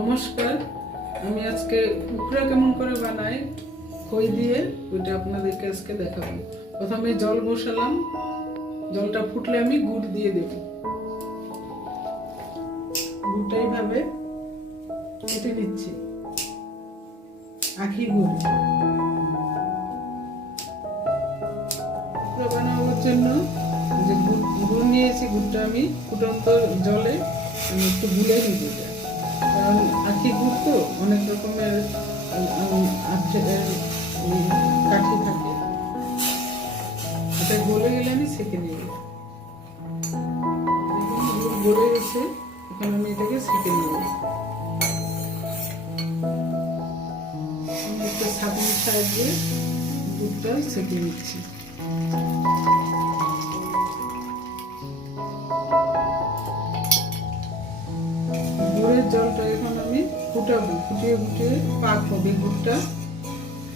নমস্কার, আমি আজকে উখড়া কেমন করে বানাই খই দিয়ে ওইটা আপনাদেরকে আজকে দেখাবো। প্রথমে জল বসালাম, জলটা ফুটলে আমি গুড় দিয়ে দেব। গুড়টা এইভাবে কেটে নিচ্ছি, আখি গুড়। উখড়া বানানোর জন্য যে গুড় নিয়েছি, গুড়টা আমি ফুটন্ত জলে আমি একটু গুলে নিব, কারণ আখি গুড় তো অনেক রকমের কাঠি থাকে। এটা গলে গেলে আমি সেঁকে নিব। গুড় গলে গেছে, এখন আমি এটাকে সেঁকে নিব। আমি একটা ছাঁকনির সাহায্যে গুড়টা সেঁকে নিচ্ছি। গুড়ের জলটা এখন আমি ফুটাবো, ফুটিয়ে ফুটিয়ে পাক হবে গুড়টা,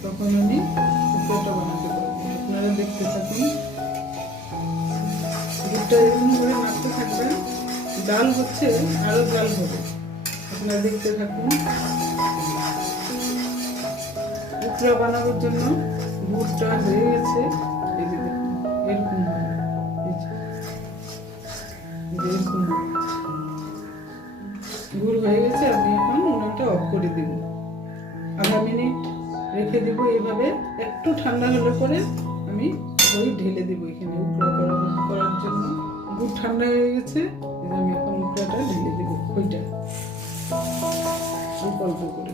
তখন আমি উখড়াটা বানাতে পারবো। আপনারা দেখতে থাকুন, গুড়টা এরকম করে নাড়তে থাকবেন, জাল হচ্ছে আরো জাল হবে, আপনারা দেখতে থাকুন। উখড়া বানানোর জন্য গুড়টা হয়ে গেছে, এই যে দেখুন এরকম হবে, এরকম গুড় হয়ে গেছে। আমি এখন উনুনটা অফ করে দিব, আধা মিনিট রেখে দিব এইভাবে। একটু ঠান্ডা হলে পরে আমি ওই ঢেলে দিব এখানে উখড়া করার জন্য। গুড় ঠান্ডা হয়ে গেছে, আমি এখন উখড়াটা ঢেলে দিব, ওইটা অল্প অল্প করে।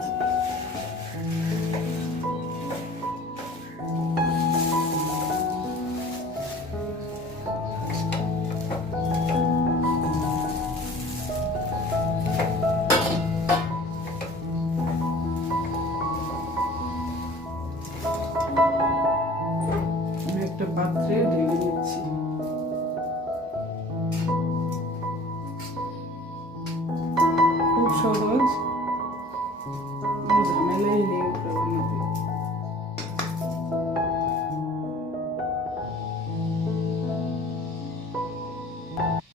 একটা পাত্রে ঢেলে নিচ্ছি।